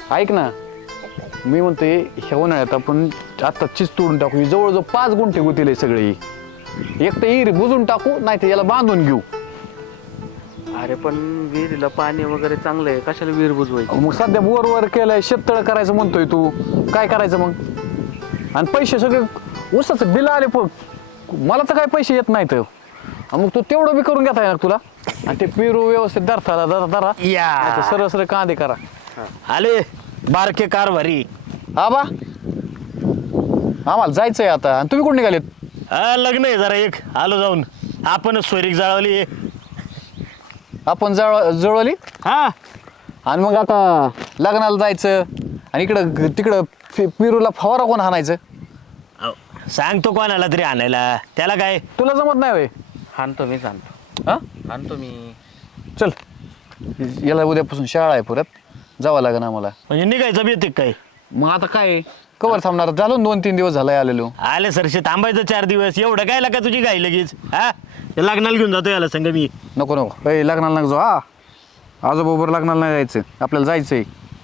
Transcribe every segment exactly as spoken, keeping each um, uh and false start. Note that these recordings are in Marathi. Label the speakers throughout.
Speaker 1: ऐक ना, मी म्हणते ह्या उन्हाळ्यात आपण आता चीज तोडून टाकू. ही जवळजवळ पाच गुंठे गुतील सगळे. एक तर हिरी बुजून टाकू, नाही तर याला बांधून घेऊ.
Speaker 2: अरे पण विहिरीला पाणी वगैरे चांगलं आहे, कशाला विहीर बुजवायची?
Speaker 1: मग सध्या बोर वर केलंय, शेततळ करायचं म्हणतोय तू. काय करायचं मग? आणि पैसे सगळे ऊसाचं बिल आले, पण मला तर काय पैसे येत नाहीत. मग तू तेवढं बी करून घेता येणार तुला. आणि ते पेरू व्यवस्थित धरता धरा धरा
Speaker 3: या
Speaker 1: सरळ सरळ कांदे करा.
Speaker 3: आले बारके कारभारी.
Speaker 1: आबा आम्हाला जायचंय आता. आणि तुम्ही कुठे निघालेत?
Speaker 3: हा लग्न आहे जरा एक, आलो जाऊन. आपणच सोयरीक जाळवली.
Speaker 1: आपण जळ जळवली.
Speaker 3: हा
Speaker 1: आणि मग आता लग्नाला जायचं आणि इकडं तिकडं फि- पिरूला फवारा कोण हाणायचं?
Speaker 3: अहो, सांगतो कोणाला तरी आणायला, त्याला काय.
Speaker 1: तुला जमत नाही होय?
Speaker 2: हाणतो मी, सांगतो
Speaker 1: हा
Speaker 2: हाणतो मी.
Speaker 1: चल, याला उद्यापासून शाळा आहे, परत जावं लागेल आम्हाला.
Speaker 3: म्हणजे निघायचं बी येते काय?
Speaker 1: मग आता काय कवर थांबणार? झालं दोन तीन दिवस झालाय आलेलो.
Speaker 3: आले सरशी थांबायचं चार दिवस, एवढं काय लागा तुझी गाई लगेच? हा ते लग्नाला घेऊन जातो याला संग मी.
Speaker 1: नको नको, ए लग्नाला नका जाऊ. हा आजोबरोबर लग्नाला नाही जायचं, आपल्याला जायचंय.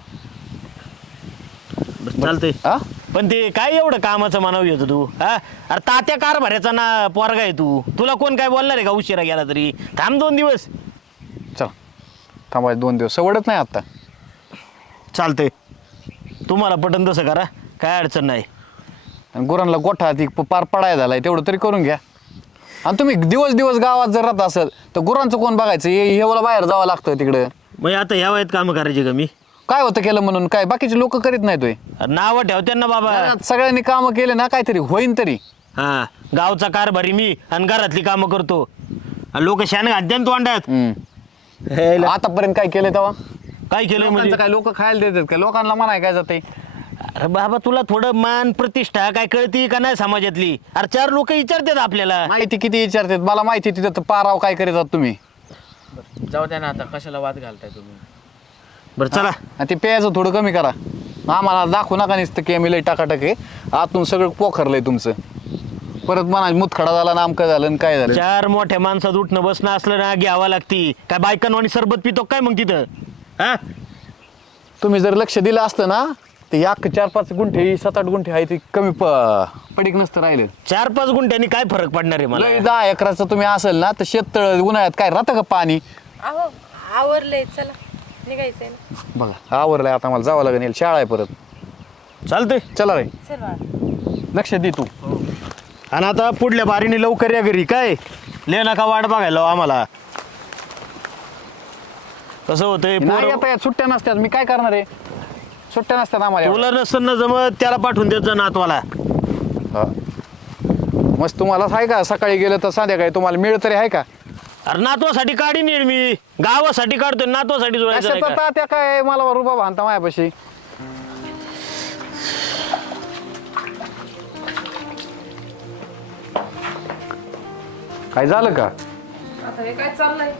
Speaker 3: बरं, चालतंय.
Speaker 1: हा
Speaker 3: पण ते काय एवढं कामाचं मानव येतो तू? हा अरे तात्या कारभाऱ्याचा ना पोरगा आहे तू. तुला कोण काय बोलणार आहे का उशिरा गेला तरी? थांब दोन दिवस.
Speaker 1: चल थांबायचं दोन दिवस, सवडच नाही आता.
Speaker 3: चालतंय, तुम्हाला पटन तसं करा, काय अडचण नाही.
Speaker 1: आणि गुरांना गोठा ती प- पार पडाय झालाय, तेवढं तरी करून घ्या. आणि तुम्ही दिवस दिवस गावात जर राहत असेल तर गुरांचं कोण बघायचं? हे हेवाला बाहेर जावं लागतं तिकडं.
Speaker 3: मग आता ह्या वयात कामं करायची का मी?
Speaker 1: काय होतं केलं म्हणून काय बाकीचे लोक करीत नाहीत होय?
Speaker 3: नावं ठेवते ना बाबा.
Speaker 1: सगळ्यांनी कामं केले ना, काहीतरी होईन तरी.
Speaker 3: हा गावचा कारभारी मी आणि घरातली कामं करतो. लोक शान घालते ना तोंडात.
Speaker 1: हम्म. आतापर्यंत काय केलं तेव्हा?
Speaker 3: काय केलं
Speaker 1: लोकांचं
Speaker 3: म्हणजे?
Speaker 1: काय लोक खायला देतात का? लोकांना म्हणाय काय जाते?
Speaker 3: अरे बाबा तुला थोडं मान प्रतिष्ठा काय कळती का नाही समाजातली? अरे चार लोक विचारतात आपल्याला.
Speaker 1: माहिती किती विचारतात मला माहिती. तिथं पाराव काय करीतात तुम्ही?
Speaker 2: जाऊ द्या ना आता, कशाला वाद घालताय तुम्ही?
Speaker 3: बरं चला.
Speaker 1: आणि ते प्यायचं थोडं कमी करा. आम्हाला दाखवू नका नुसतं की आम्ही लय टाकाटक आहे. आतून सगळं पोखरलंय तुमचं. परत म्हणा मुतखडा झाला, नामकं झालं आणि काय झालं.
Speaker 3: चार मोठ्या माणसात उठणं बसणं असलं ना घ्यावं लागती. काय बायकांवाणी सरबत पितो काय मग तिथं? हा
Speaker 1: तुम्ही जर लक्ष दिलं असतं ना, ते अख्ख चार पाच गुंठे सात आठ गुंठे आहे ते कमी प- पडीक नसतं राहिलं.
Speaker 3: चार पाच गुंठ्यांनी काय फरक पडणार आहे मला?
Speaker 1: लय दहा एकराचं तुम्ही असेल ना तर शेततळ उन्हाळ्यात काय राहतं का पाणी?
Speaker 4: अहो आवरलंय, चला निघायचंय ना.
Speaker 1: बघा आवरलंय, आता मला जावं लागेल, शाळा आहे परत.
Speaker 3: चालतंय.
Speaker 1: चला रे,
Speaker 4: चल बाळा.
Speaker 1: लक्ष दे तू.
Speaker 3: आणि आता पुढल्या बारीने लवकर या घरी. काय ले नका वाट बघायला आम्हाला. कसं होतंय
Speaker 1: नाही
Speaker 3: पोरं-
Speaker 1: आता यात सुट्ट्या नसतात, मी काय करणार आहे? सुट्ट्या नसतात आम्हाला.
Speaker 3: तुला नसतं ना जमत त्याला पाठवून देत जा नातवाला.
Speaker 1: हा. मस्त तुम्हालाच आहे का? सकाळी गेलं तर संध्याकाळी तुम्हाला मिळ तरी आहे का?
Speaker 3: अरे नातवासाठी काढी नेड मी, गावासाठी काढतोय, नातवासाठी जोडायचं नाही
Speaker 1: कशाचा
Speaker 3: का?
Speaker 1: तात्या काय मला रुपा भानता मायापाशी. काय झालं का?
Speaker 4: आता हे काय चाललंय?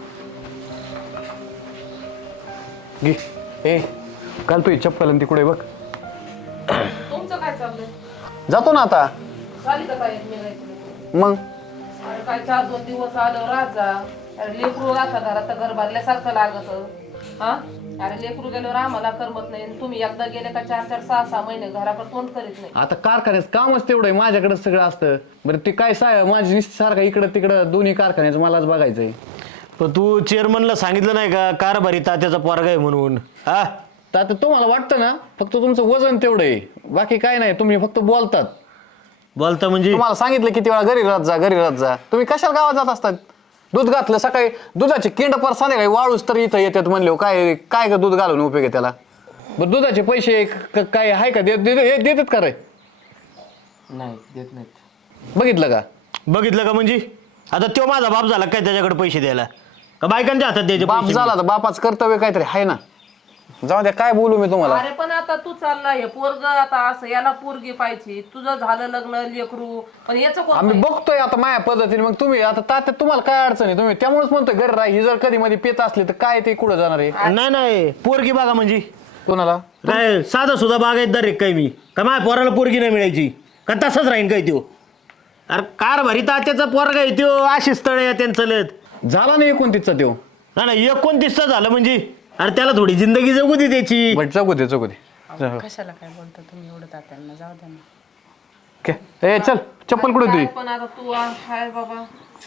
Speaker 1: घे ए काल तू चप्पल आणि तिकडे बघ.
Speaker 4: तुमचं काय चाललंय?
Speaker 1: जातो ना आता.
Speaker 4: झाली का काय निघायचं?
Speaker 1: मग
Speaker 4: अरे काय चार दोन दिवस आलं राजा. अरे लेकरू राहता घरात तर घर भरल्यासारखं लागत. हा अरे लेकरू गेल्यावर आम्हाला करमत नाही. आणि तुम्ही एकदा गेले का चार चार सहा सहा महिने घराकडे तोंड करीत नाही.
Speaker 1: आता कारखान्यात कामच तेवढं आहे, माझ्याकडे सगळं असतं. बरं ते काय साय माझी निस्ती सारखं इकडं तिकडं दोन्ही कारखान्याचं मलाच बघायचंय.
Speaker 3: पण तू चेअरमनला सांगितलं नाही का कारभारी तात्याचा पोरगा आहे म्हणून? हा
Speaker 1: तर आता तुम्हाला वाटतं ना फक्त तुमचं वजन तेवढं आहे, बाकी काय नाही. तुम्ही फक्त बोलतात.
Speaker 3: बोलता म्हणजे?
Speaker 1: तुम्हाला सांगितलं किती वेळा घरी राहत जा घरी राहत जा. तुम्ही कशाला गावात जात असतात? दूध घातलं सकाळी, दुधाचे किंड पर संध्याकाळी वाळूच तर इथं येतात म्हणले. काय काय का दूध घालून उपयोग आहे त्याला? बरं दुधाचे पैसे क- काय आहे का? देत देत- हे देतात का रे?
Speaker 2: नाही देत नाहीत.
Speaker 1: बघितलं का?
Speaker 3: बघितलं का म्हणजे? आता तो माझा बाप झाला काय त्याच्याकडे पैसे द्यायला? का बायकांच्या हातात द्यायचे
Speaker 1: बाप
Speaker 3: पैसे?
Speaker 1: झाला तर बापाचं कर्तव्य काहीतरी आहे ना. जाऊ द्या, काय बोलू मी तुम्हाला.
Speaker 4: अरे पण आता तू चाललाय हे पोरग आता असं याला पोरगी पाहिजे. तुझं झालं लग्न लेकरू पण याचं कोण
Speaker 1: आम्ही
Speaker 4: पाहिजे?
Speaker 1: बघतोय आता माझ्या पद्धतीने. मग तुम्ही आता तात्या तुम्हाला काय अडचण आहे? तुम्ही त्यामुळेच म्हणतोय घरी राहा. ही जर कधी मध्ये पेत असली तर काय ते कुठं जाणार आहे?
Speaker 3: नाही नाही पोरगी बघा म्हणजे
Speaker 1: कोणाला?
Speaker 3: काय साधा सुद्धा बागायतदार आहे काय मी? का माझ्या पोराला पोरगी नाही मिळायची का? तसंच राहीन काय त्यो? अरे कारभारी तात्याचा पोरगा आहे त्यो. अशी स्थळ आहे त्यांचं लत.
Speaker 1: झाला नाही एकोणतीसचा देव.
Speaker 3: नाही नाही एकोणतीसचं झालं म्हणजे अरे त्याला थोडी जिंदगी जगू दे त्याची.
Speaker 1: बट जगू दे जगू दे.
Speaker 5: कशाला काय बोलता तुम्ही एवढं तात्यांना, जाऊ द्या ना.
Speaker 1: के ए चल चप्पल कुठे तुझी?
Speaker 4: पण आता तू आ- हाय बाबा.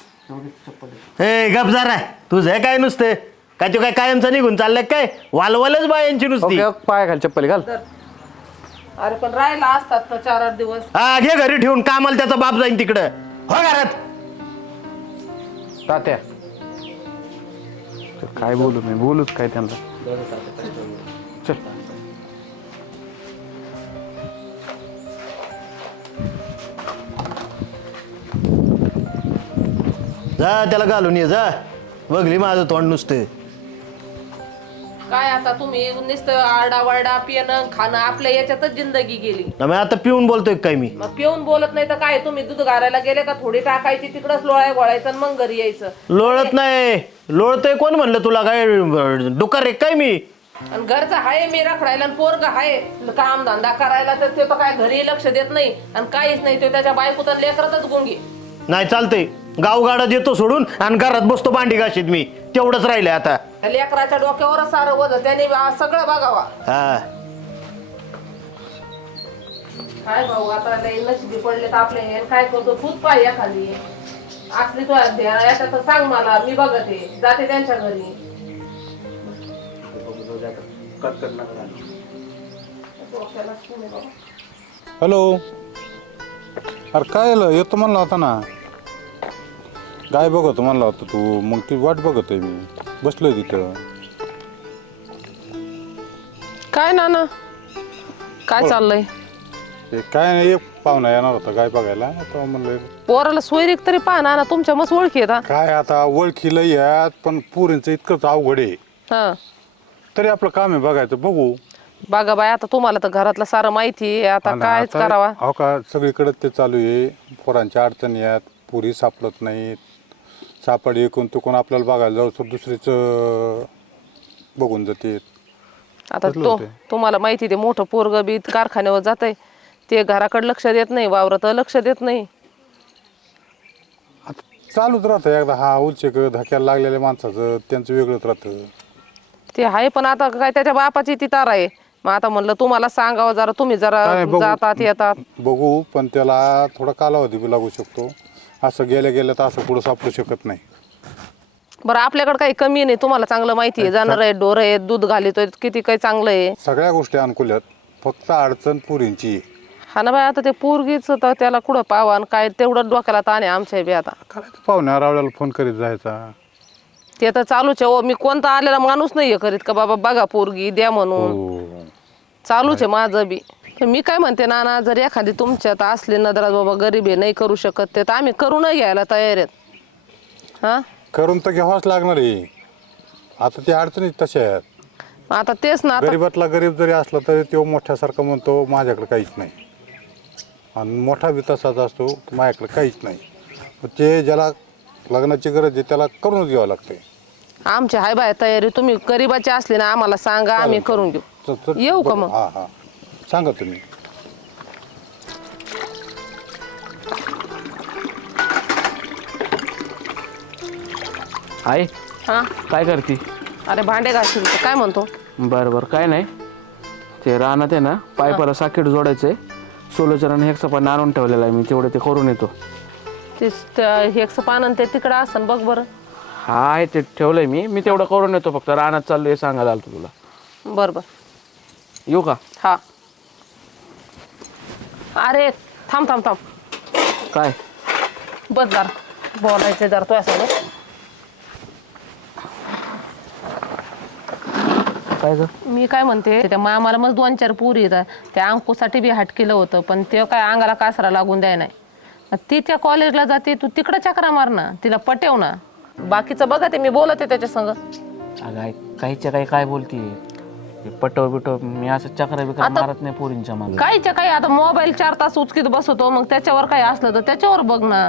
Speaker 3: ए गप जरा, तुझं हे काय नुसतं काय तू काय कायमचं निघून चाललंय काय? वालवालच बायांची नुसती.
Speaker 1: ओके पाय घाल चप्पल घाल.
Speaker 4: अरे पण राहिला असतात तर चार आठ दिवस.
Speaker 3: हा घे घरी ठेवून, कामाला त्याचा बाप जाईन तिकडं. हो घरात.
Speaker 1: तात्या काय बोलू मी बोलूच काय त्यांना. चल
Speaker 3: जा त्याला घालून ये जा. बघली माझं तोंड नुसतं.
Speaker 4: काय आता तुम्ही नुसतं आरडा वरडा पिणं खाणं आपल्या याच्यातच जिंदगी गेली.
Speaker 3: मग आता पिऊन बोलतोय काय मी?
Speaker 4: मग पिऊन बोलत नाही तर काय, तुम्ही दूध घालायला गेले का थोडी टाकायची तिकडच लोळ्या गोळायचं आणि मग घरी यायचं.
Speaker 3: लोळत नाही. लोळतोय कोण म्हणलं तुला? काय डुकर रे काय मी?
Speaker 4: आणि घरचं हाय मी रखडायला आणि पोरग हाय काम धंदा करायला, तर ते तर काय घरी लक्ष देत नाही आणि काहीच नाही. तो त्याच्या बायकोत लेकरातच गुंगी.
Speaker 3: नाही चालतंय. गावगाडा देतो सोडून आणि घरात बसतो भांडी घाशीत मी. तेवढंच राहिलंय आता.
Speaker 4: त्या लेकराच्या डोक्यावरच सारं वज, त्याने आ- सगळं बघावा.
Speaker 3: हा
Speaker 4: काय भाऊ आता लय नशिबी पडले तर आपले हे. काय करतो तूच पाय एखादी असली तू याच्यात तर सांग मला, मी बघते जाते त्यांच्या घरी. डोक्यालाच तुम्ही बाबा.
Speaker 6: हॅलो. अरे काय झालं? येतो म्हणला होता ना. गाय बघतो म्हणला होता तू, मग ती वाट बघतोय मी. बसलोय तिथं.
Speaker 4: काय नाना काय चाललंय?
Speaker 6: ते काय नाही, एक पाहुणा येणार होता गाय बघायला, तो म्हणलं
Speaker 4: पोराला सोयरीक तरी पहा ना, तुमच्या मस्त ओळखी येतात.
Speaker 6: काय आता ओळखीला यात, पण पुरींचं इतकंच अवघड आहे.
Speaker 4: हा
Speaker 6: तरी आपलं काम आहे बघायचं, बघू.
Speaker 4: बघा बाय आता तुम्हाला तर घरातलं सारं माहिती आहे, आता कायच करावा.
Speaker 6: हो का, सगळीकडे ते चालू आहे. पोरांच्या अडचणी आहेत, पुरी सापडत नाहीत. सापड एकूण तुकून आपल्याला बघायला जाऊ तर दुसरीच बघून जाते.
Speaker 4: आता तो तुम्हाला माहिती ते मोठं पोरग बी कारखान्यावर जात आहे, ते घराकडे लक्ष देत नाही, वावरात लक्ष देत नाही.
Speaker 6: आता चालूच राहतं. एकदा हा उलचेक धक्याला लागलेल्या माणसाचं त्यांचं वेगळंच राहतं.
Speaker 4: ते आहे पण आता काय त्याच्या बापाची ती तार आहे. मग आता म्हणलं तुम्हाला सांगावं जरा, तुम्ही जरा
Speaker 6: काय बघू.
Speaker 4: जातात येतात.
Speaker 6: बघू, पण त्याला थोडा कालावधी बी लागू शकतो. असं गेल्या गेल्या तर असं पुढं सापडू शकत नाही.
Speaker 4: बरं आपल्याकडे काही कमी नाही, तुम्हाला चांगलं माहिती आहे. जाणार आहे, डोर आहे, दूध घालितोय, किती काही चांगलं आहे.
Speaker 6: सगळ्या गोष्टी अनुकूल आहेत, फक्त अडचण पुरींची आहे.
Speaker 4: हा ना बाय, आता ते पोरगीच तर त्याला कुठं पावा आणि काय तेवढं डोक्याला ताण आहे आमच्या बी. आता
Speaker 6: करायचं पाहुण्या रावळ्याला फोन करीत जायचा.
Speaker 4: ते तर चालूच आहे. ओ मी कोणता आलेला माणूस नाहीये करीत का बाबा बघा पोरगी द्या म्हणून.
Speaker 6: हो.
Speaker 4: चालूच आहे माझं बी. मी काय म्हणते नाना, जर एखादी तुमच्यात असली नजरात बाबा गरीब आहे नाही करू शकत ते, तर आम्ही करू नाही घ्यायला तयार आहेत. हा
Speaker 6: करून तर घ्यावाच लागणार आहे. आता ती अडचणी तशा आहेत.
Speaker 4: आता तेच ना. आता
Speaker 6: गरीबातला गरीब जरी असला तरी तो मोठ्यासारखा म्हणतो माझ्याकडे काहीच नाही, आणि मोठा बी तसाच असतो माझ्याकडे काहीच नाही. ते ज्याला लग्नाची गरज आहे त्याला करूनच घ्यावं लागते.
Speaker 4: आमची हाय बाय तयारी, तुम्ही गरीबाची असली ना आम्हाला सांगा, आम्ही करून घेऊ.
Speaker 6: तर- तर-
Speaker 4: येऊ का मग?
Speaker 6: हा हा सांगा तुम्ही.
Speaker 2: आहे
Speaker 4: हा
Speaker 2: काय करते?
Speaker 4: अरे भांडे घासून काय म्हणतो?
Speaker 2: बरं बरं काय नाही, ते रानात आहे ना पाईपाला साकीट जोडायचंय. सोलोचरण हेक्सा पण आणून ठेवलेला आहे मी, तेवढं ते करून येतो.
Speaker 4: ते हेक्स पान ते तिकडं असन बघ बरं.
Speaker 2: हा आहे ते ठेवलंय मी मी तेवढं करून येतो. फक्त रानात चाललोय सांगायला आलतो तुला.
Speaker 4: बरं बरं
Speaker 2: येऊ का?
Speaker 4: हा. अरे थांब थांब थांब
Speaker 2: काय
Speaker 4: बस जरा बोलायचं जरा तुझ्या सोबत.
Speaker 2: काय ग?
Speaker 4: मी काय म्हणते, त्या मामाला मग दोन चार पोरी येतात, त्या अंकुसाठी बी हाट केलं होतं, पण ते काय अंगाला कासरा लागून द्याय नाही. ती त्या कॉलेजला जाते, तू तिकडं चक्रा मार ना, तिला पटेव ना. बाकीचं बघा ते मी बोलते त्याच्या संग.
Speaker 2: अगं काहीच्या काही काय बोलतीये, पटव बिटव मी असं चक्र बिक्र मारत नाही पोरींच्या मागे.
Speaker 4: काहीच्या काही आता मोबाईल चार तास उचकीत बसवतो, मग त्याच्यावर काही असलं तर त्याच्यावर बघ ना.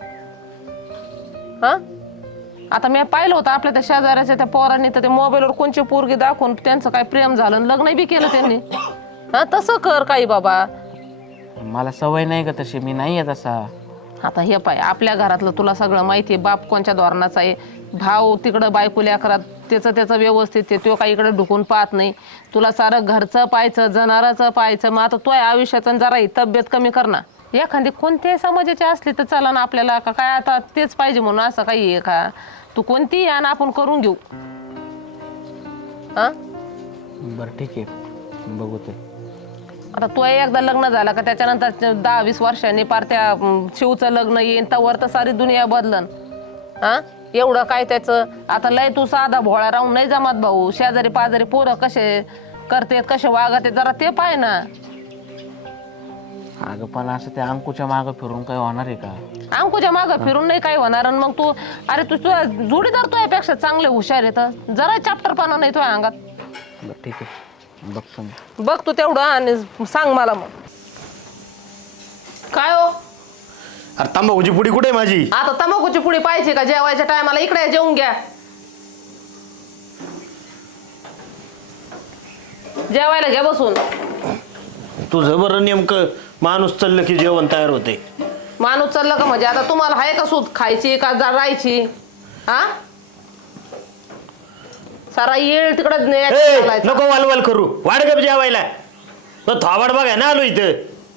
Speaker 4: हा आता मी पाहिलं होतं आपल्या त्या शेजाऱ्याच्या त्या पोरांनी, तर ते मोबाईलवर कोणची पोरगी दाखवून त्यांचं काय प्रेम झालं, लग्न बी केलं त्यांनी. हा तसं कर काही बाबा.
Speaker 2: मला सवय नाही का तशी, मी नाही आहे तसा.
Speaker 4: आता हे पाय आपल्या घरातलं तुला सगळं माहिती आहे, बाप कोणच्या धोरणाचा आहे, भाऊ तिकडं बायको लेकरात त्याचं त्याचं व्यवस्थित आहे, तो काही इकडे ढुकून पाहत नाही. तुला सारं घरचं पाहायचं, जनावराचं पाहायचं. मग आता तो आयुष्याचं जरा ही तब्येत कमी कर ना. एखादी कोणत्याही समाजाची असली तर चला ना आपल्याला, का काय आता तेच पाहिजे म्हणून असं काही आहे का? तू कोणतीही आण, आपण करून घेऊ. हा
Speaker 2: बरं ठीक आहे, बघू ते.
Speaker 4: आता तो एकदा लग्न झाला का त्याच्यानंतर दहा वीस वर्षांनी पार त्या अं, शिवचं लग्न येईन, तर तर सारी दुनिया बदलन. हा एवढं काय त्याचं? आता लय तू साधा भोळा राहून नाही जमात भाऊ. शेजारी पाजारी पोरं कसे करतेत, कसे वागते, जरा ते पाय ना.
Speaker 2: अगं पण असं त्या अंकूच्या मागं फिरून काही होणार आहे का?
Speaker 4: अंकुच्या मागं फिरून नाही काय होणार. आणि मग तू अरे तू तुझा जोडीदार तो यापेक्षा चांगले हुशार येतं, जरा चॅप्टरपणा नाही तुझ्या अंगात.
Speaker 2: बरं ठीक आहे, बघतो मी.
Speaker 4: बघ तू तेवढं आणि सांग मला मग. काय हो
Speaker 3: अरे तंबाखूची पुडी कुठे आहे माझी?
Speaker 4: आता तंबाखूची पुडी पाहिजे का जेवायच्या टायमाला? इकडे जेवून घ्या, जेवायला घ्या बसून.
Speaker 3: तुझं बरं नेमकं माणूस चाललं की जेवण तयार होते.
Speaker 4: माणूस चाललं का म्हणजे आता तुम्हाला आहे का सूत खायची का जा- राहायची? हा सारा येळ तिकडे
Speaker 3: ए, नको वालवाल करू, वाढ गप जेवायला. तो थोबाड बघाय ना आलो इथं.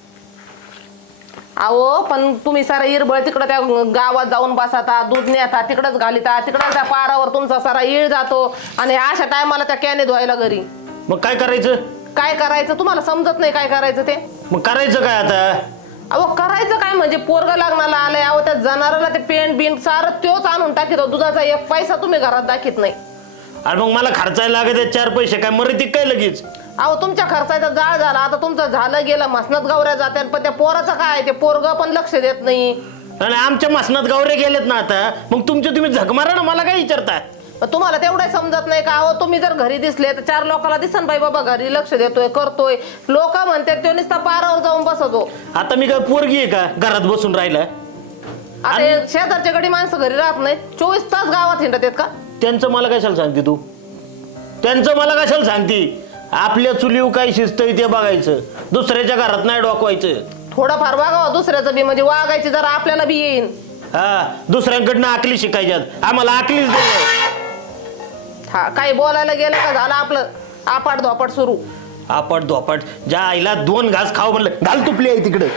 Speaker 4: अहो पण तुम्ही सारा इरबळ तिकडे त्या गावात जाऊन बसता, दूध नेता, तिकडच घालिता, तिकडे त्या पारावर तुमचा सारा येळ जातो. आणि अशा टायमाला त्या कॅने धुवायला घरी.
Speaker 3: मग काय करायचं?
Speaker 4: काय करायचं तुम्हाला समजत नाही काय करायचं ते?
Speaker 3: मग करायचं काय आता?
Speaker 4: अहो करायचं काय म्हणजे पोरग लागणाला आलंय. अहो त्या जनावराला ते पेंट बिंट सारं त्योच आणून टाकीतो. दुधाचा एक पैसा तुम्ही घरात दाखीत नाही.
Speaker 3: आणि मग मला खर्चायला लागत चार पैसे, काय मरती काय लगेच?
Speaker 4: अहो तुमच्या खर्चाचा जाळ झाला, आता तुमचं झालं गेलं. मसनात गावऱ्या जात्यात, पण त्या पोराचं काय? ते पोरग पण लक्ष देत नाही.
Speaker 3: आणि आमच्या मसनात गावरे गेलेत ना आता, मग तुमचे तुम्ही झक मारा ना, मला काय विचारता?
Speaker 4: मग तुम्हाला तेवढं समजत नाही का? अहो तुम्ही जर घरी दिसले तर चार लोकांना दिसन बाई बाबा घरी लक्ष देतोय, करतोय. लोक म्हणतात तो नुसता पारावर जाऊन बसतो.
Speaker 3: आता मी काय पोरगी आहे का घरात बसून राहिला?
Speaker 4: आता हे शेजारच्या गडी माणसं घरी राहत नाही, चोवीस तास गावात हिंडत आहेत का?
Speaker 3: त्यांचं मला कशाला सांगते तू? त्यांचं मला कशाला सांगते? आपल्या चुलीव काय शिस्त आहे ते बघायचं, दुसऱ्याच्या घरात नाही डोकवायचं.
Speaker 4: थोडंफार वागावं दुसऱ्याचं बी, म्हणजे वागायची जरा आपल्याला बी येईन.
Speaker 3: हा दुसऱ्यांकडनं आकली शिकायच्यात, आम्हाला आकलीच दे.
Speaker 4: हा काही बोलायला गेलं का झालं आपलं आपाट धोपाट सुरू.
Speaker 3: आपट धोपट ज्या आईला दोन घास खाऊ म्हणलं, घाल तुपली आहे तिकडे.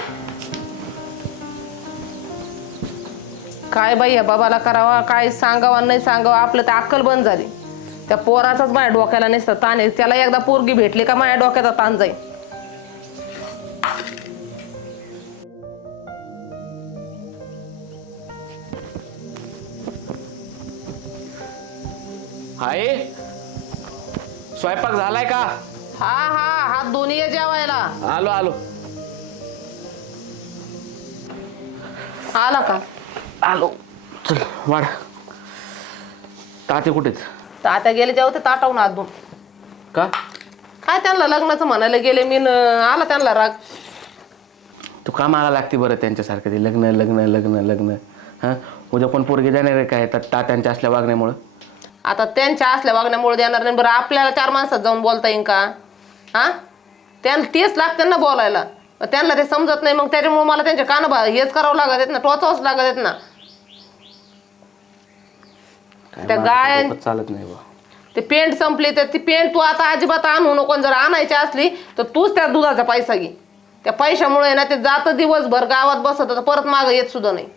Speaker 4: काय बाई या बाबाला करावा, काय सांगावं नाही सांगावं, आपलं तर अक्कल बंद झाली. त्या पोराचाच माझ्या डोक्याला नसतं ताण आहे. त्याला एकदा पोरगी भेटली का माझ्या डोक्याचा ताण जाईल.
Speaker 2: आहे स्वयंपाक झालाय का?
Speaker 4: हा हा हात दोन्ही ये जेवायला.
Speaker 2: आलो आलो
Speaker 4: आला का?
Speaker 2: आलो. चल वाढ. ताते कुठेच?
Speaker 4: तर आता गेले जेव्हा ते ताटावून हात धुवून.
Speaker 2: का?
Speaker 4: काय त्यांना लग्नाचं म्हणायला गेले मी, न आला त्यांना राग.
Speaker 2: तू का मला लागते बरं त्यांच्यासारखं ते लग्न लग्न लग्न लग्न? हां उद्या कोण पोरगी देणार आहे काय तात्यांच्या असल्या वागण्यामुळं?
Speaker 4: आता त्यांच्या असल्या वागण्यामुळे देणार नाही. बरं आपल्याला चार माणसात जाऊन बोलता येईल का? हा त्यांना तेच लागते ना बोलायला, त्यांना ते समजत नाही. मग त्याच्यामुळे मला त्यांच्या कान हेच करावं लागत आहेत ना, टोचावंच लागत आहेत ना. त्या गाय
Speaker 2: चालत नाही बा.
Speaker 4: ते पेंट संपली तर ती पेंट तू आता अजिबात आणू नको. जर आणायची असली तर तूच त्या दुधाचा पैसा घे. त्या पैशामुळे ना ते जातं दिवसभर गावात बसत तर परत मागं येत सुद्धा नाही.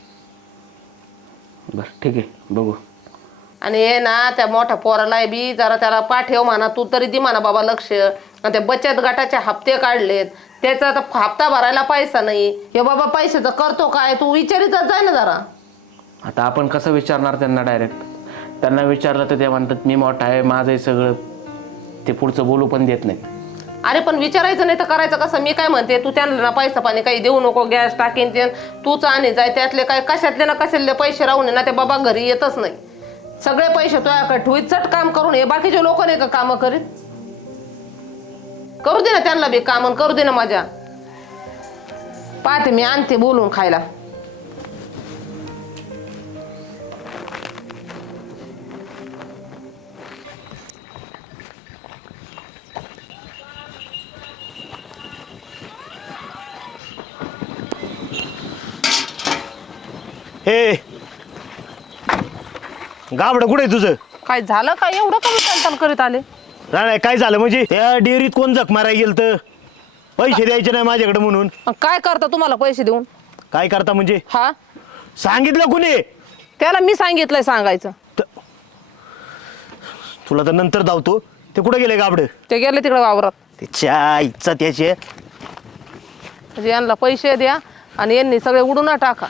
Speaker 2: बरं ठीक आहे बघू.
Speaker 4: आणि हे ना त्या मोठ्या पोराला बी जरा त्याला पाठव म्हणा, तू तरी दे म्हणा बाबा लक्ष. आणि त्या बचत गटाचे हप्ते काढलेत, त्याचा आता हप्ता भरायला पैसा नाही. हे बाबा पैशाचं करतो काय? तू विचारितच जाय ना जरा.
Speaker 2: आता आपण कसं विचारणार त्यांना डायरेक्ट? त्यांना विचारलं तर ते म्हणतात मी मोठा आहे, माझं आहे सगळं. ते पुढचं बोलू पण देत नाहीत.
Speaker 4: अरे पण विचारायचं नाही तर करायचं कसं? मी काय म्हणते, तू त्यांना ना पैसा पाणी काही देऊ नको, गॅस टाकीन ते तूच आणि जाय. त्यातले काय कशातले ना कशातले पैसे राहून ना ते बाबा घरी येतच नाही. सगळे पैसे तुझ्याकडे ठेवीत चट काम करून. हे बाकीचे लोक नाही का कामं करीत? करू दे ना त्यांना बी काम, करू दे ना माझ्या. पाहते मी आणते बोलून खायला.
Speaker 3: हे गाबड कुठे तुझं?
Speaker 4: काय झालं काय एवढं कमी टणटण करीत आले?
Speaker 3: नाही नाही, काय झालं म्हणजे त्या डेअरीत कोण जख मारायला गेलं तर पैसे द्यायचे नाही माझ्याकडे म्हणून.
Speaker 4: मग काय करता तुम्हाला पैसे देऊन?
Speaker 3: काय करता म्हणजे
Speaker 4: हा,
Speaker 3: सांगितलं कुणी?
Speaker 4: त्याला मी सांगितलंय सांगायचं.
Speaker 3: तुला तर नंतर धावतो. ते कुठे गेले गाबड?
Speaker 4: ते गेले तिकडे वावरात.
Speaker 3: त्याच्या इच्छा त्याचे.
Speaker 4: म्हणजे यांना पैसे द्या आणि यांनी सगळे उडून टाका.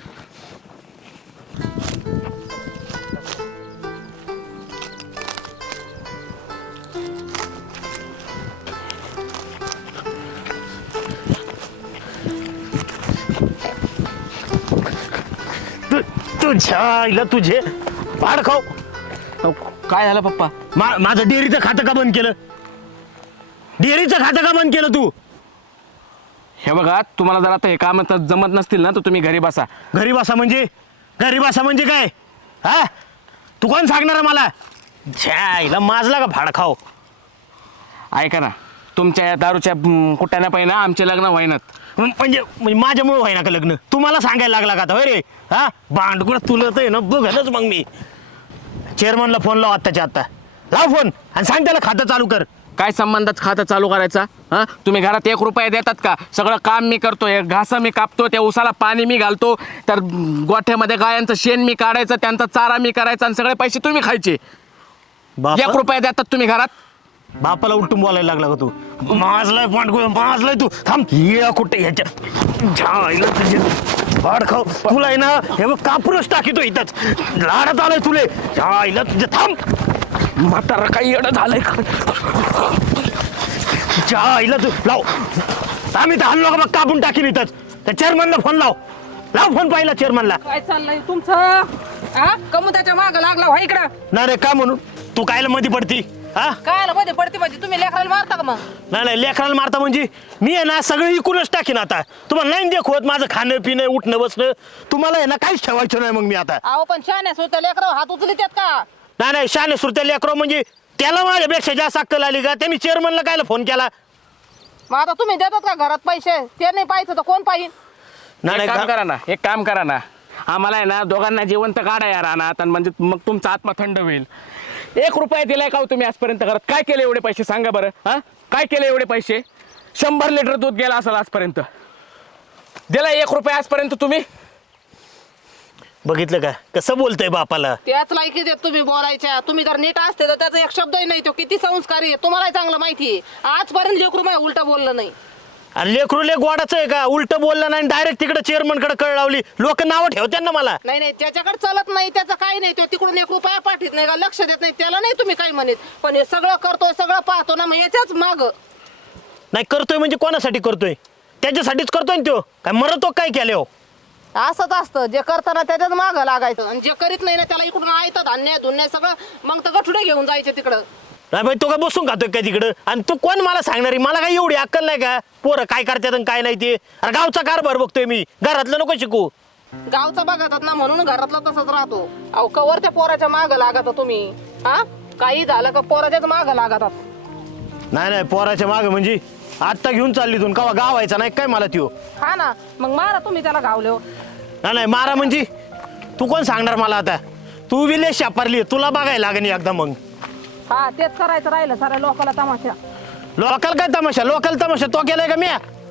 Speaker 3: तु- तुझ्या आईला तुझे पाड खाऊ.
Speaker 2: काय झालं पप्पा?
Speaker 3: मा माझं डेअरीचं खातं का बंद केलं? डेअरीचं खातं का बंद केलं तू?
Speaker 2: हे बघा, तुम्हाला जर आता हे काम जमत नसतील ना तर तुम्ही घरी बसा.
Speaker 3: घरी बसा म्हणजे? घरी बसा म्हणजे काय? हा, तू कोण सांगणार आहे मला? छ्या आईला माजला का भाड खाऊ.
Speaker 2: ऐका ना, तुमच्या या दारूच्या हम्म, कुट्याना पाहिजे ना आमचे लग्न व्हायनात.
Speaker 3: म्हणजे म्हणजे माझ्यामुळे व्हायना का लग्न? तुम्हाला सांगायला लागला का आता होय रे? हा, भांडकुळ तुला तर आहे ना बघालच. मग मी चेअरमनला फोन लाव आत्ताच्या आत्ता. लाव फोन आणि सांग त्याला खातं चालू कर.
Speaker 2: काय संबंधात खातं चालू करायचा? हा, तुम्ही घरात एक रुपया देतात का? सगळं काम मी करतोय, घास मी कापतो, त्या उसाला पाणी मी घालतो, तर गोठ्यामध्ये गायांचं शेण मी काढायचं, त्यांचा चारा मी करायचा आणि सगळे पैसे तुम्ही खायचे.
Speaker 3: बापा-
Speaker 2: एक रुपया देतात तुम्ही घरात?
Speaker 3: बापाला उलटून बोलायला लागला का तू? माजलाय पांडकुळ, माजलाय तू. थांब ये कुठे ह्याच्या झायला तुझे भाड खाऊ. तुला आहे ना हे बघ कापूरच टाकीतो इथंच. लाडत आलाय तुले झायला तुझे. थांब
Speaker 2: म्हातारा काही येडं झालंय का?
Speaker 3: झायला तू लाव. आम्ही तर हल्लो का बघ कापून टाकीन इथंच. त्या चेअरमनला फोन लाव. लाव फोन पाहिला चेअरमनला.
Speaker 4: काय चाललंय तुमचं? हा, कमुदाच्या माग लागला व्हा इकडं.
Speaker 3: नाही रे का म्हणून तू कायला मध्ये पडती? हा,
Speaker 4: काय मध्ये पडते म्हणजे तुम्ही लेकराला मारता का मग?
Speaker 3: नाही नाही लेकराला मारता म्हणजे मी आहे ना सगळं इकूनच टाकीन आता. तुम्हाला नाही देखवत माझं खाणं पिणं उठणं बसणं. तुम्हाला आहे ना काहीच ठेवायचं नाही मग मी आता.
Speaker 4: अहो पण शान्या सुद्धा लेकरं हात उचलित का?
Speaker 3: नाही नाही शाने सुरत्या लेकरो म्हणजे त्याला माझ्यापेक्षा जास्त अक्कल आली का? त्यांनी चेअरमनला कायला फोन केला?
Speaker 4: मग आता तुम्ही देतात का घरात पैसे? ते नाही पाहिजे तर कोण पाहिजे?
Speaker 3: नाही
Speaker 2: एक काम
Speaker 3: नाही
Speaker 2: करा ना, एक काम करा ना, आम्हाला आहे ना दोघांना जिवंत काढा या रानात, आणि म्हणजे मग तुमचा आत्मा थंड होईल. एक रुपया दिलाय का हो तुम्ही आजपर्यंत घरात? काय केलं एवढे पैसे सांगा बरं? हा, काय केले एवढे पैसे? शंभर लिटर दूध गेला असेल आजपर्यंत. दिलाय एक रुपया आजपर्यंत तुम्ही?
Speaker 3: बघितलं का कसं बोलतोय बापाला?
Speaker 4: त्याच लायकी देत तुम्ही बोलायच्या. तुम्ही जर नीट असते तर त्याचा एक शब्दही नाही. तो किती संस्कारी आहे तुम्हाला चांगलं माहिती आहे. आजपर्यंत लेकरू माझ्या उलट बोललं नाही.
Speaker 3: अरे लेकरू ले गोडाचं आहे का? उलट बोललं नाही डायरेक्ट तिकडे चेअरमन कडे कळ लावली. लोक नावं ठेवतात ना मला.
Speaker 4: नाही नाही, त्याच्याकडे चालत नाही, त्याचं काही नाही. तो तिकडून एक रुपया पाठीत नाही का, लक्ष देत नाही, त्याला नाही तुम्ही काही म्हणत. पण हे सगळं करतोय, सगळं पाहतो ना, मग याच्याच माग.
Speaker 3: नाही करतोय म्हणजे कोणासाठी करतोय? त्याच्यासाठीच करतोय ना त्यो. काय मरतो काय केले हो?
Speaker 4: असंच असतं, जे करताना त्याच्याच माग लागायचं आणि जे करीत नाही ना त्याला इकडून आयतं धान्य धुन्य सगळं मग तर गठुडे घेऊन जायचे तिकडं.
Speaker 3: नाही बाई तो काय बसून खातोय काय तिकडं? आणि तू कोण मला सांगणारी? मला काय एवढी अक्कल नाही का? पोरं काय करतात आणि काय नाही ते? अरे गावचा कारभार बघतोय मी, घरातलं नको शिकू.
Speaker 4: गावचं बघतात ना म्हणून घरातला तसंच राहतो. अहो कवर त्या पोराच्या माग लागता तुम्ही. हा, काही झालं का पोराच्याच माग लागतात.
Speaker 3: नाही नाही पोराच्या माग म्हणजे आत्ता घेऊन चालली तू कवा गावायचा नाही काय मला त्यो?
Speaker 4: हा ना, मग मारा तुम्ही त्याला गावले.
Speaker 3: नाही नाही मारा म्हणजे तू कोण सांगणार मला आता? तू विलेश शापारली, तुला बघायला लागेल एकदा मग.
Speaker 4: हा, तेच करायचं राहिलं साऱ्या लोकाला तमाशा.
Speaker 3: लोकल काय तमाशा? लोकल तमाशा तो केलाय का मी?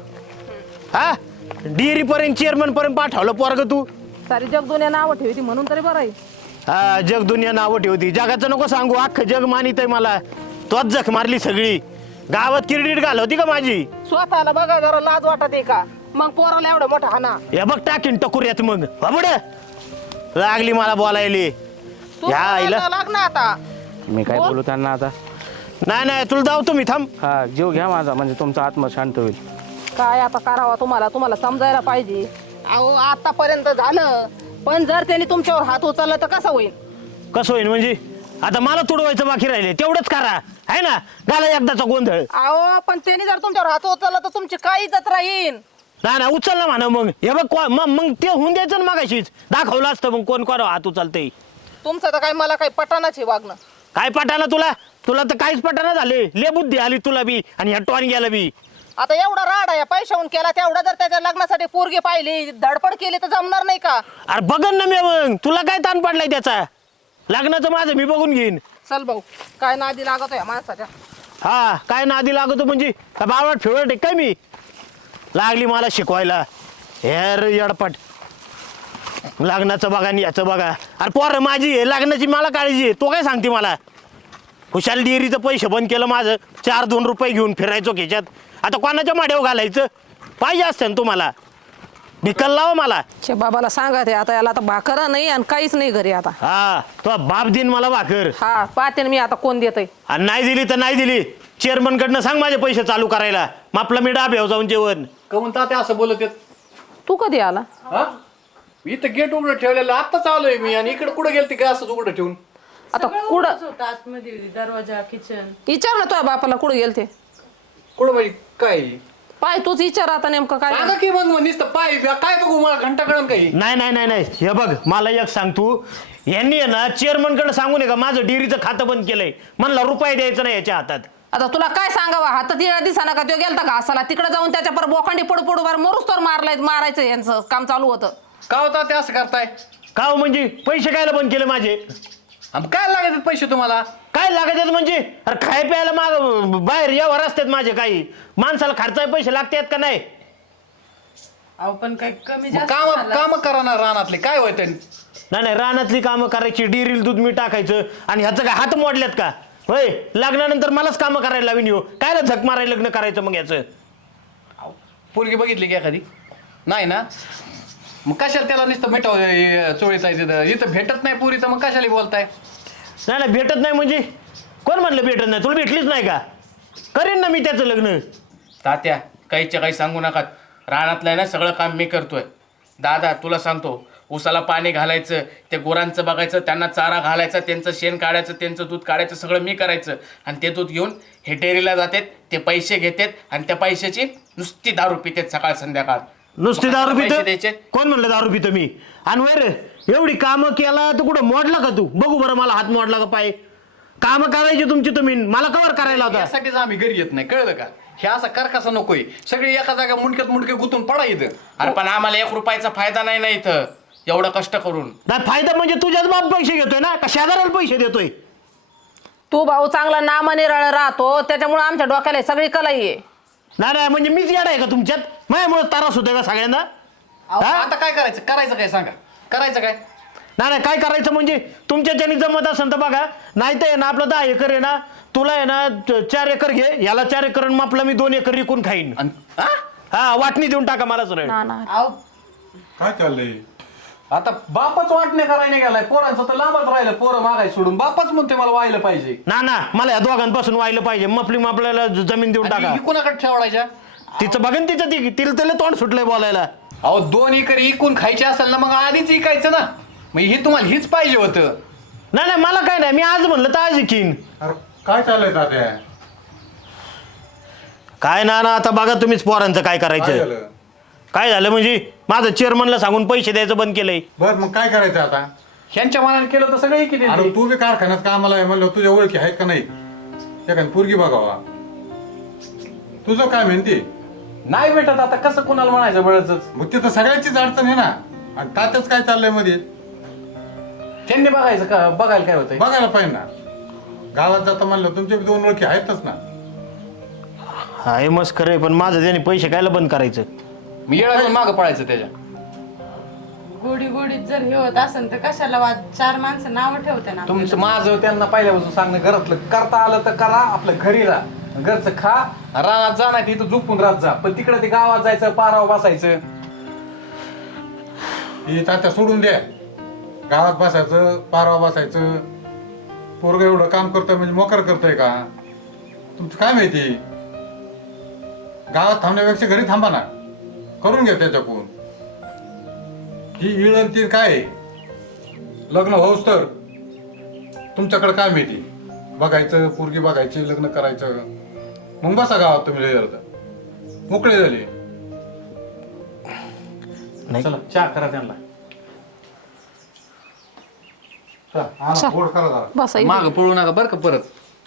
Speaker 3: हा, डिरी पर्यंत चेअरमन पर्यंत पाठवलं पोरग तू.
Speaker 4: सारी जगदुनिया नावं ठेवती म्हणून तरी बरं आहे.
Speaker 3: हा, जग दुनिया नावं ठेवती. जगाचं नको सांगू, अख्खं जग मानित आहे मला. तोच जख मारली सगळी. गावात किरडीट घालवती का माझी?
Speaker 4: स्वतःला बघा जरा लाज वाटत आहे का? मग पोराला एवढं मोठं हाना.
Speaker 3: हे बघ टाकीन टकुऱ्यात मग बाबड लागली मला बोलायली.
Speaker 4: तू
Speaker 3: या आईला
Speaker 4: बोलायला लाग ना आता.
Speaker 2: मी काय बोलू त्यांना आता?
Speaker 3: नाही नाही तुला जाऊ तुम्ही थांब.
Speaker 2: हा, जीव घ्या माझा, म्हणजे तुमचा आत्मा शांत होईल.
Speaker 4: काय आता करावा तुम्हाला? तुम्हाला समजायला पाहिजे. अहो आतापर्यंत झालं, पण जर त्यांनी तुमच्यावर हात उचलला तर कसं होईल?
Speaker 3: कसं होईल म्हणजे? आता मला तुडवायचं बाकी राहिले, तेवढंच करा आहे ना. झाला एकदाचा गोंधळ.
Speaker 4: अहो पण त्यांनी जर तुमच्यावर हात उचलला तर तुमची काय इज्जत राहील?
Speaker 3: नाही ना उचल ना म्हणा मग. हे बघ को- मग मग ते होऊन द्यायचं ना मगाशीच. दाखवलं असतं मग कोण कोण हात उचलतंय.
Speaker 4: तुमचं तर काय मला काही पटानाच आहे वागणं.
Speaker 3: काय पटाना तुला? तुला तर काहीच पटाना झाले. ले बुद्धी आली तुला बी आणि ह्या टॉन गेला बी.
Speaker 4: आता एवढा राडा या पैशाहून केला, तेवढा जर त्याच्या लग्नासाठी पोरगी पाहिली, धडपड केली तर जमणार नाही का?
Speaker 3: अरे बघन ना मी मग. तुला काय ताण पडलाय त्याचा? लग्नाचं माझं मी बघून घेईन.
Speaker 4: चल भाऊ, काय नादी लागत या माणसाच्या.
Speaker 3: हा काय नादी लागतो म्हणजे का बावट फिरवट काय मी लागली मला शिकवायला. हेर यडपट लग्नाचं बघा आणि याचं बघा. अरे पोरं माझी आहे, लग्नाची मला काळजी आहे. तो काय सांगते मला. खुशाल डेअरीचं पैसे बंद केलं माझं. चार दोन रुपये घेऊन फिरायचो खेच्यात. आता कोणाच्या माड्यावर घालायचं पाहिजे असतं ना तुम्हाला. भिकल लावा मला.
Speaker 4: शे बाबाला सांगा ते आता, याला आता भाकर नाही आणि काहीच नाही घरी आता.
Speaker 3: हा तो बाप दिन मला भाकर.
Speaker 4: हा पाहते ना मी आता कोण देतय.
Speaker 3: आणि नाही दिली तर नाही दिली. चेअरमन कडनं सांग माझे पैसे चालू करायला. मापला मी डाब्याव जाऊन जेवण.
Speaker 1: कमून तात्या असं बोलत आहेत?
Speaker 4: तू कधी आला?
Speaker 1: हा इथं गेट उघडं ठेवलेलं आत्ताच आलोय मी, आणि इकडे कुठं गेलते काय असंच उघडं ठेवून?
Speaker 4: आता कुठं
Speaker 5: होतं आतमध्ये दरवाजा किचन.
Speaker 4: विचार ना तुझ्या बापाला कुठं गेलते.
Speaker 1: कुठं म्हणजे काय
Speaker 4: पाय तूच विचार आता नेमकं काय.
Speaker 1: सांगा की मग नुसतं पाय काय बघू मला घंटा कळण काही.
Speaker 3: नाही नाही नाही नाही हे बघ मला एक सांग तू. यांनी आहे ना चेअरमन कडे सांगू नये का माझं डेअरीचं खातं बंद केलंय. म्हणला रुपये द्यायचं नाही याच्या हातात.
Speaker 4: आता तुला काय सांगावं, हातात येळा दिसाना का तो गेलता घासाला तिकडे जाऊन त्याच्या पर बोकांडी पडू पडू बार मरूस तर मारलाय मारायचं यांचं काम चालू होतं.
Speaker 1: का होता ते असं करताय?
Speaker 3: का हो म्हणजे पैसे कायला बंद केले माझे.
Speaker 1: आणि काय लागायचे पैसे तुम्हाला?
Speaker 3: काय लागत म्हणजे अरे खाय प्यायला माग बाहेर यावर असतात माझे. काही माणसाला खर्चाय पैसे लागतात का नाही.
Speaker 5: अहो पण काही कमी जास्त
Speaker 1: काम
Speaker 5: झालं.
Speaker 1: काम करा ना रानातले काय होत.
Speaker 3: नाही नाही रानातली कामं करायची. डेअरीला दूध मी टाकायचं आणि ह्याचं काय हात मोडल्यात का होय. लग्नानंतर मलाच कामं करायला लावीन येऊ. कायला झक मारायला लग्न करायचं मग याचं.
Speaker 1: पोरगी बघितली की एखादी? नाही ना, मग कशाला त्याला नुसतं भेटाव चोळीचा इथं भेटत नाही पुरी, तर मग कशाला बोलताय?
Speaker 3: नाही नाही भेटत नाही म्हणजे कोण म्हणलं भेटत नाही. तुला भेटलीच नाही का. करेन ना मी त्याचं लग्न.
Speaker 2: तात्या काहीच्या काही सांगू नका. रानातलं आहे ना सगळं काम मी करतोय. दादा तुला सांगतो, उसाला पाणी घालायचं, ते गुरांचं बघायचं, त्यांना चारा घालायचा, त्यांचं शेण काढायचं, त्यांचं दूध काढायचं, सगळं मी करायचं. आणि ते दूध घेऊन हे डेअरीला जातात, ते पैसे घेतात आणि त्या पैशाची नुसती दारू पितात सकाळ संध्याकाळ.
Speaker 3: नुसती दारू
Speaker 2: पैसे
Speaker 3: पितो.
Speaker 2: द्यायचे.
Speaker 3: कोण म्हणलं दारू पितो मी. आणि वर एवढी कामं केला तर कुठं मोडला का तू. बघू बरं मला हात मोडला का पाय. कामं करायची तुमची तुम्ही, मला कवर करायला होता.
Speaker 1: यासाठीच आम्ही घरी येत नाही, कळलं का? हे असा करकासा नकोय. सगळी एका जागा मुंडक्यात मुंडके गुतून पडा इथं.
Speaker 2: अरे पण आम्हाला एक रुपयाचा फायदा नाही ना इथं एवढं कष्ट करून.
Speaker 3: नाही फायदा म्हणजे तुझ्याच बाप पैसे घेतोय ना का शेजाऱ्याला पैसे देतोय.
Speaker 4: तू भाऊ चांगला नामनिराळ राहतो त्याच्यामुळे आमच्या डोक्याला सगळी कलाई आहे.
Speaker 3: नाही नाही म्हणजे मीच येणार आहे का तुमच्यात. माझ्यामुळे त्रास होतोय का सगळ्यांना.
Speaker 1: अहो,
Speaker 3: हा?
Speaker 1: आता काय करायचं? करायचं काय सांगा, करायचं काय?
Speaker 3: नाही नाही काय करायचं म्हणजे तुमच्या ज्यांनी जमत असेल तर बघा. नाही तर ना आपलं दहा एकर आहे ना. तुला आहे ना च- चार एकर घे. याला चार एकर आणि आपलं मी दोन एकर विकून खाईन.
Speaker 1: अन- हा?
Speaker 3: हा वाटणी देऊन टाका मला सर.
Speaker 4: ना ना
Speaker 5: अहो
Speaker 6: काय चाललंय?
Speaker 1: आता बापच वाटणे करायला गेलाय. पोरांचं तर लांबच राहिलं. पोरं मागाय सोडून बापच म्हणते मला व्हायला पाहिजे.
Speaker 3: ना ना मला या दोघांपासून व्हायला पाहिजे. मपली आपल्याला जमीन देऊन टाका.
Speaker 1: आणि कुणाकडे ठेवायच्या?
Speaker 3: तिचं बघन तिचं ती तिला त्याला तोंड सुटलंय बोलायला.
Speaker 1: अहो दोन एकर इकून खायचे असेल ना, मग आधीच इकायचं ना. मग हे तुम्हाला हीच पाहिजे होतं.
Speaker 3: नाही नाही मला काय नाही. मी आज म्हणलं तर आज इकीन.
Speaker 6: अरे काय चाललंय तात्या?
Speaker 3: काय ना ना आता बघा तुम्हीच पोरांचं काय
Speaker 6: काय
Speaker 3: करायचं.
Speaker 6: झालं?
Speaker 3: काय झालं म्हणजे माझं चेअरमनला सांगून पैसे द्यायचं बंद केलंय.
Speaker 6: बर मग काय करायचं आता?
Speaker 1: ह्यांच्या मनाने केलं तर सगळे किती
Speaker 6: अरे तू बी कारखान्यात कामाला आहे म्हणलं, तुझ्या ओळखी आहेत का नाही? एखादी पोरगी बघावा. तुझं काय म्हणते?
Speaker 1: नाही भेटत. आता कसं कुणाला म्हणायचं बळच?
Speaker 6: मग तिथं सगळ्यांचीच अडचण आहे ना. आणि तात्याच काय चाललंय मध्ये?
Speaker 1: त्यांनी बघायचं का? बघायला काय होतंय?
Speaker 6: बघायला पाहिजे ना. गावात जाता म्हणलं तुमच्या बी दोन ओळखी आहेतच ना.
Speaker 3: हा हे मस्त खरंय पण माझं त्याने पैसे कायला बंद करायचं.
Speaker 1: मी येळा मागं पडायचं त्याच्या.
Speaker 5: गोडी गोडीत जर हे होत असेल तर कशाला वाद. चार माणसं नावं ठेवते ना
Speaker 1: तुमचं माझं त्यांना पहिल्यापासून सांगणं, घरातलं करता आलं तर करा, आपलं घरी राहा, घरचं खा, रानात जा, नाही तिथं झोपून राहत जा. पण तिकडे ते गावात जायचं, पारावर बसायचं.
Speaker 6: ही तात्या सोडून द्या. गावात बसायचं, पारवा बसायचं. पोरग एवढं काम करतोय म्हणजे मोकर करतोय का? तुमचं काय माहिती? गावात थांबण्यापेक्षा घरी थांबा ना. करून घ्या त्याच्याकडून. ही इळण ती काय आहे? लग्न होऊस तर तुमच्याकडे काय माहिती? बघायचं, पोरगी बघायची, लग्न करायचं, मग बसा गावात तुम्ही लय जरा. मोकळे झाले.
Speaker 3: नाही
Speaker 1: चला चहा करा त्यांना.
Speaker 6: चला, आणा, गोड करा जरा.
Speaker 4: बस
Speaker 1: माग पळू नका बरं का परत.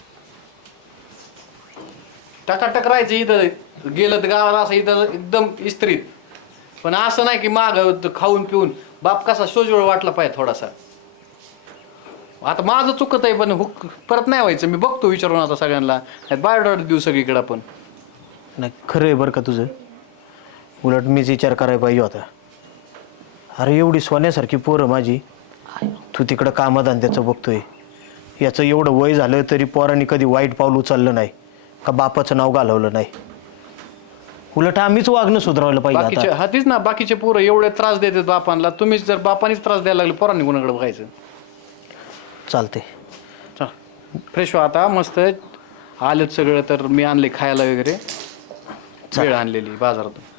Speaker 1: टकाटक राहायचं इथं. गेलं तर गावाला असं इथं एकदम इस्त्रीत. पण असं नाही की माग खाऊन पिऊन. बाप कसा सोजवळ वाटला पाहिजे थोडासा. आता माझं चुकत आहे पण हुक परत नाही व्हायचं. मी बघतो विचारून आता सगळ्यांना, बायोडाटा देऊ सगळीकडे आपण.
Speaker 3: नाही खरं आहे बरं का तुझं. उलट मीच विचार करायला पाहिजे होता. अरे एवढी सोन्यासारखी पोरं माझी, तू तिकडं कामधंद्याचं बघतोय. याचं एवढं वय झालं तरी पोरांनी कधी वाईट पाऊल उचललं नाही का बापाचं नाव घालवलं नाही. उलट आम्हीच वागणं सुधारवलं पाहिजे
Speaker 1: बाकीचे
Speaker 3: आता.
Speaker 1: हा तीच ना, बाकीचे पोरं एवढे त्रास देतात बापांना, तुम्हीच जर बापानीच त्रास द्यायला लागले पोरांनी कोणाकडे बघायचं.
Speaker 3: चालते.
Speaker 1: चल फ्रेश व्हा आता, मस्त आलेत सगळं. तर मी आणले खायला वगैरे, वेळ आणलेली बाजारातून.